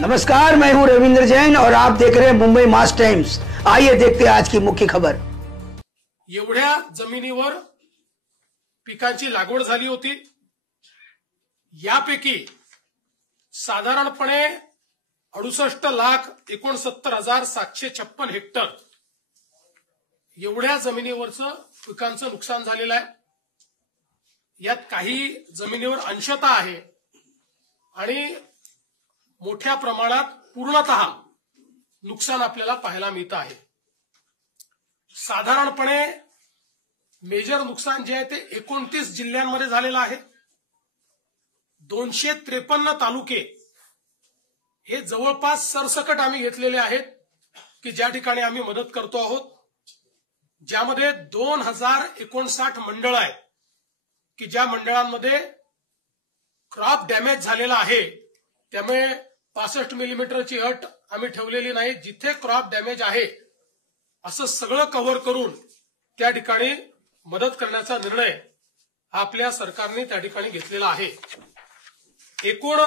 नमस्कार, मैं हूं रविंद्र जैन और आप देख रहे हैं मुंबई मास टाइम्स। आइए देखते हैं आज की मुख्य खबर। एवढ्या जमिनीवर पिकांची लागवड झाली होती। यापैकी साधारणपणे 68,69,756 हेक्टर एवढ्या जमिनीवरचं पिकांचं नुकसान झालेलं आहे। यात काही जमिनीवर अंशतः आहे आणि मोठ्या प्रमाणात पूर्णतः नुकसान आपल्याला पाहायला मिळतं आहे। साधारणपणे मेजर नुकसान जे आहे ते 29 जिल्ह्यांमध्ये झालेलं आहे। 253 तालुके हे जवळपास सरसकट आम्ही घेतलेले आहेत की ज्या ठिकाणी आम्ही मदत करतो आहोत, ज्यामध्ये 2059 मंडळ आहेत की ज्या मंडळांमध्ये क्रॉप डॅमेज झालेला आहे। त्यामुळे 65 मिलीमीटरची अट आम्ही ठेवलेली नाही। जिथे क्रॉप डॅमेज आहे असं सगळं कव्हर करून त्या ठिकाणी मदत करण्याचा निर्णय आपल्या सरकारने त्या ठिकाणी घेतलेला आहे। एकूण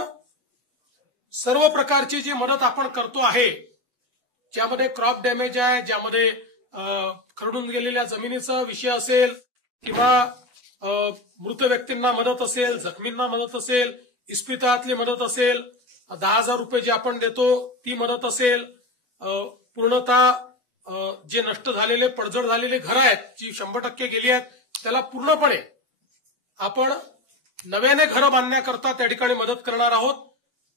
सर्व प्रकारची जी मदत आपण करतो आहे, ज्यामध्ये क्रॉप डॅमेज आहे, ज्यामध्ये खरडून गेलेल्या जमिनीचा विषय असेल किंवा मृत व्यक्तींना मदत असेल, जखमींना मदत असेल, इस्पितळातली मदत असेल, 10,000 रुपये जे आपण देतो ती मदत असेल, पूर्णतः जे नष्ट झालेले पडझड झालेले घर आहेत जी 100% गेली आहेत त्याला पूर्णपणे आपण नव्याने घर बांधण्याकरता त्या ठिकाणी मदत करणार आहोत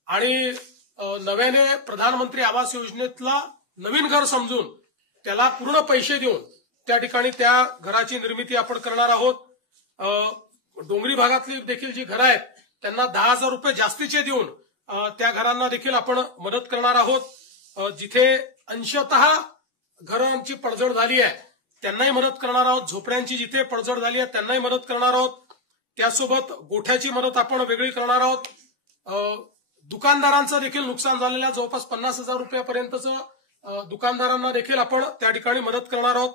आणि नव्याने प्रधानमंत्री आवास योजनेतला नवीन घर समजून त्याला पूर्ण पैसे देऊन त्या ठिकाणी त्या घराची निर्मिती आपण करणार आहोत। डोंगरी भागातली देखील जी घरं आहेत त्यांना 10,000 रुपये जास्तीचे देऊन त्या घरांना देखील आपण मदत करणार आहोत। जिथे अंशतः घरांची पडझड झाली आहे त्यांनाही मदत करणार आहोत। झोपड्यांची जिथे पडझड झाली आहे त्यांनाही मदत करणार आहोत। त्यासोबत गोठ्याची मदत आपण वेगळी करणार आहोत। दुकानदारांचं देखील नुकसान झालेल्या जवळपास 50,000 रुपयापर्यंतचं दुकानदारांना देखील आपण त्या ठिकाणी मदत करणार आहोत।